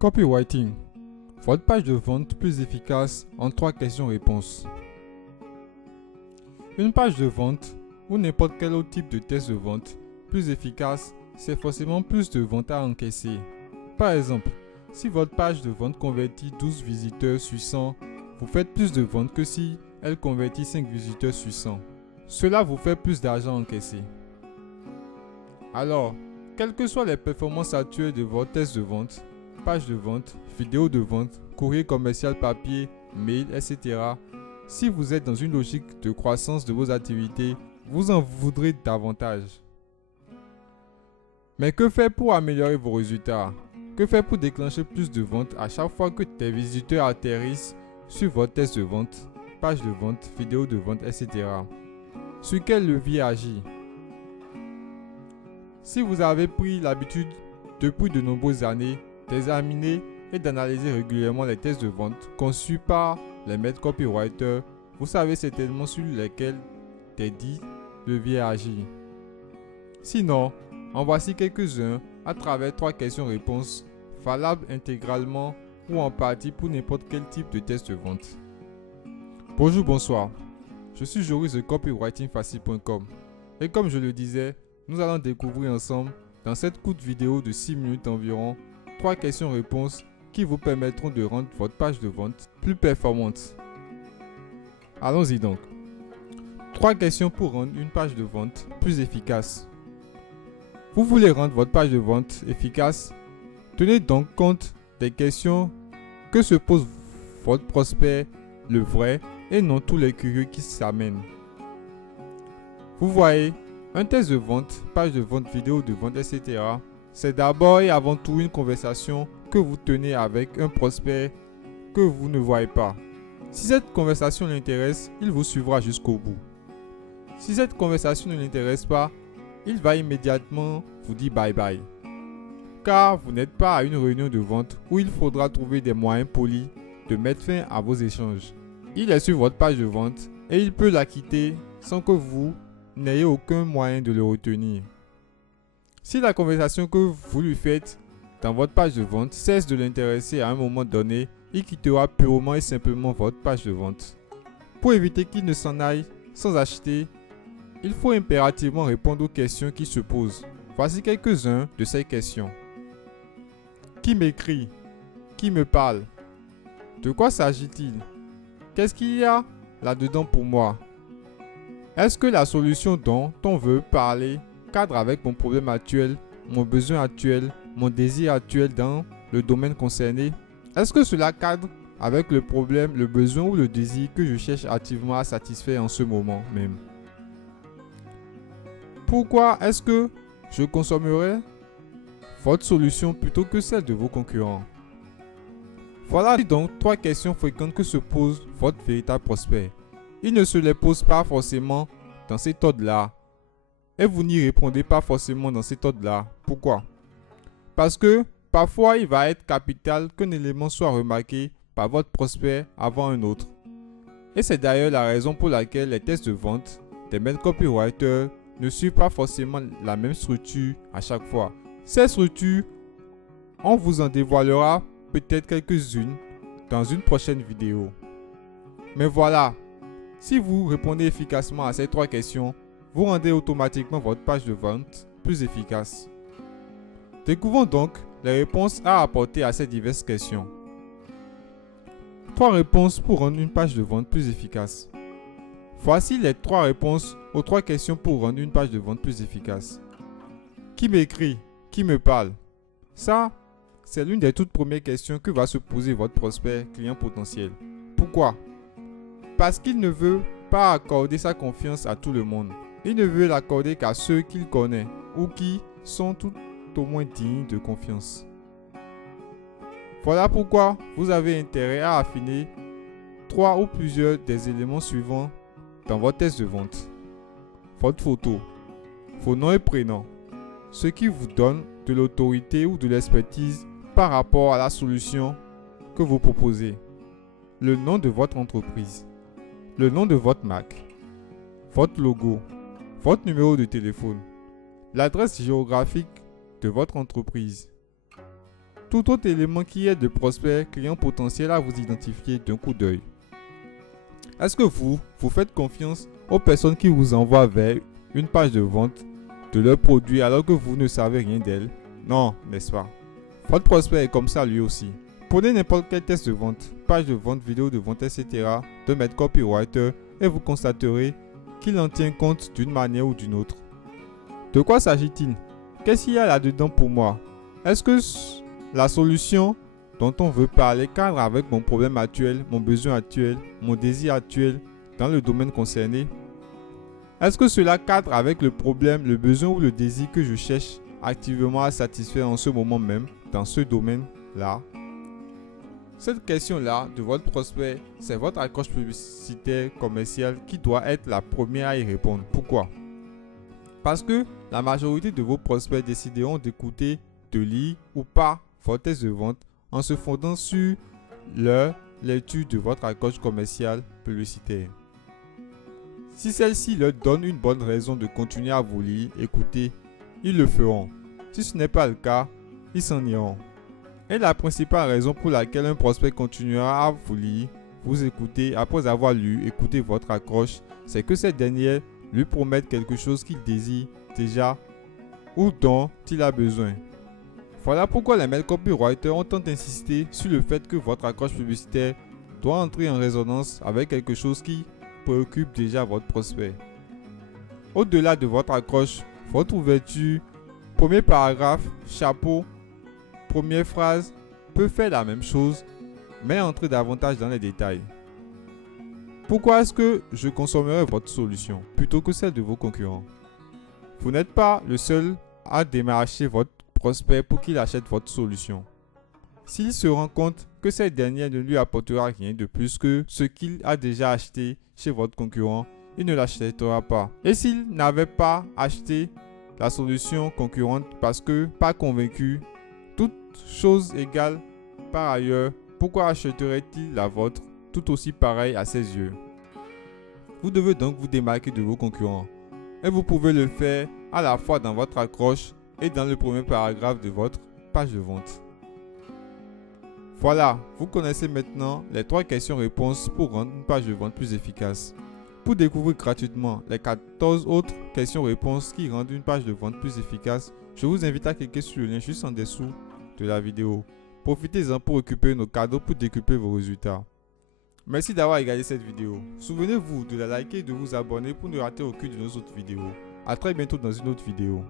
Copywriting. Votre page de vente plus efficace en 3 questions-réponses. Une page de vente ou n'importe quel autre type de test de vente plus efficace, c'est forcément plus de ventes à encaisser. Par exemple, si votre page de vente convertit 12 visiteurs sur 100, vous faites plus de ventes que si elle convertit 5 visiteurs sur 100. Cela vous fait plus d'argent encaissé. Alors, quelles que soient les performances actuelles de votre test de vente, page de vente, vidéo de vente, courrier commercial papier, mail, etc. Si vous êtes dans une logique de croissance de vos activités, vous en voudrez davantage. Mais que faire pour améliorer vos résultats? Que faire pour déclencher plus de ventes à chaque fois que des visiteurs atterrissent sur votre test de vente, page de vente, vidéo de vente, etc. Sur quel levier agir? Si vous avez pris l'habitude depuis de nombreuses années d'examiner et d'analyser régulièrement les tests de vente conçus par les maîtres copywriters, vous savez certainement sur lesquels des 10 leviers agir. Sinon, en voici quelques-uns à travers 3 questions-réponses valables intégralement ou en partie pour n'importe quel type de test de vente. Bonjour, bonsoir. Je suis Joris de copywritingfacile.com et comme je le disais, nous allons découvrir ensemble dans cette courte vidéo de 6 minutes environ 3 questions-réponses qui vous permettront de rendre votre page de vente plus performante. Allons-y donc. 3 questions pour rendre une page de vente plus efficace. Vous voulez rendre votre page de vente efficace? Tenez donc compte des questions que se pose votre prospect, le vrai, et non tous les curieux qui s'amènent. Vous voyez, un test de vente, page de vente, vidéo de vente, etc. c'est d'abord et avant tout une conversation que vous tenez avec un prospect que vous ne voyez pas. Si cette conversation l'intéresse, il vous suivra jusqu'au bout. Si cette conversation ne l'intéresse pas, il va immédiatement vous dire bye bye. Car vous n'êtes pas à une réunion de vente où il faudra trouver des moyens polis de mettre fin à vos échanges. Il est sur votre page de vente et il peut la quitter sans que vous n'ayez aucun moyen de le retenir. Si la conversation que vous lui faites dans votre page de vente cesse de l'intéresser à un moment donné, il quittera purement et simplement votre page de vente. Pour éviter qu'il ne s'en aille sans acheter, il faut impérativement répondre aux questions qui se posent. Voici quelques-uns de ces questions. Qui m'écrit? Qui me parle? De quoi s'agit-il? Qu'est-ce qu'il y a là-dedans pour moi? Est-ce que la solution dont on veut parler cadre avec mon problème actuel, mon besoin actuel, mon désir actuel dans le domaine concerné? Est-ce que cela cadre avec le problème, le besoin ou le désir que je cherche activement à satisfaire en ce moment même? Pourquoi est-ce que je consommerais votre solution plutôt que celle de vos concurrents? Voilà donc 3 questions fréquentes que se pose votre véritable prospect. Il ne se les pose pas forcément dans cet ordre-là. Et vous n'y répondez pas forcément dans cet ordre-là. Pourquoi? Parce que parfois il va être capital qu'un élément soit remarqué par votre prospect avant un autre. Et c'est d'ailleurs la raison pour laquelle les tests de vente des maîtres copywriters ne suivent pas forcément la même structure à chaque fois. Ces structures, on vous en dévoilera peut-être quelques-unes dans une prochaine vidéo. Mais voilà, si vous répondez efficacement à ces 3 questions, vous rendez automatiquement votre page de vente plus efficace. Découvrons donc les réponses à apporter à ces diverses questions. 3 réponses pour rendre une page de vente plus efficace. Voici les 3 réponses aux 3 questions pour rendre une page de vente plus efficace. Qui m'écrit? Qui me parle? Ça, c'est l'une des toutes premières questions que va se poser votre prospect client potentiel. Pourquoi? Parce qu'il ne veut pas accorder sa confiance à tout le monde. Il ne veut l'accorder qu'à ceux qu'il connaît ou qui sont tout au moins dignes de confiance. Voilà pourquoi vous avez intérêt à affiner 3 ou plusieurs des éléments suivants dans votre test de vente. Votre photo, vos noms et prénoms, ce qui vous donne de l'autorité ou de l'expertise par rapport à la solution que vous proposez. Le nom de votre entreprise, le nom de votre marque, votre logo, votre numéro de téléphone, l'adresse géographique de votre entreprise, tout autre élément qui aide le prospect client potentiel à vous identifier d'un coup d'œil. Est-ce que vous faites confiance aux personnes qui vous envoient vers une page de vente de leurs produits alors que vous ne savez rien d'elles? Non, n'est-ce pas? Votre prospect est comme ça lui aussi. Prenez n'importe quel test de vente, page de vente, vidéo de vente, etc. de Maître Copywriter et vous constaterez qu'il en tient compte d'une manière ou d'une autre. De quoi s'agit-il? Qu'est-ce qu'il y a là-dedans pour moi? Est-ce que la solution dont on veut parler cadre avec mon problème actuel, mon besoin actuel, mon désir actuel dans le domaine concerné? Est-ce que cela cadre avec le problème, le besoin ou le désir que je cherche activement à satisfaire en ce moment même dans ce domaine-là? Cette question-là de votre prospect, c'est votre accroche publicitaire commerciale qui doit être la première à y répondre. Pourquoi? Parce que la majorité de vos prospects décideront d'écouter, de lire ou pas votre test de vente en se fondant sur leur lecture de votre accroche commerciale publicitaire. Si celle-ci leur donne une bonne raison de continuer à vous lire, écouter, ils le feront. Si ce n'est pas le cas, ils s'en iront. Et la principale raison pour laquelle un prospect continuera à vous lire, vous écouter après avoir lu, écouté votre accroche, c'est que cette dernière lui promette quelque chose qu'il désire déjà ou dont il a besoin. Voilà pourquoi les mails copywriters ont tant insisté sur le fait que votre accroche publicitaire doit entrer en résonance avec quelque chose qui préoccupe déjà votre prospect. Au-delà de votre accroche, votre ouverture, premier paragraphe, chapeau, première phrase peut faire la même chose, mais entrer davantage dans les détails. Pourquoi est-ce que je consommerai votre solution plutôt que celle de vos concurrents? Vous n'êtes pas le seul à démarcher votre prospect pour qu'il achète votre solution. S'il se rend compte que cette dernière ne lui apportera rien de plus que ce qu'il a déjà acheté chez votre concurrent, il ne l'achètera pas. Et s'il n'avait pas acheté la solution concurrente parce que pas convaincu, toute chose égale par ailleurs, pourquoi achèterait-il la vôtre tout aussi pareil à ses yeux? Vous devez donc vous démarquer de vos concurrents. Et vous pouvez le faire à la fois dans votre accroche et dans le premier paragraphe de votre page de vente. Voilà, vous connaissez maintenant les 3 questions-réponses pour rendre une page de vente plus efficace. Pour découvrir gratuitement les 14 autres questions-réponses qui rendent une page de vente plus efficace, je vous invite à cliquer sur le lien juste en dessous de la vidéo. Profitez-en pour récupérer nos cadeaux pour décupler vos résultats. Merci d'avoir regardé cette vidéo. Souvenez-vous de la liker et de vous abonner pour ne rater aucune de nos autres vidéos. A très bientôt dans une autre vidéo.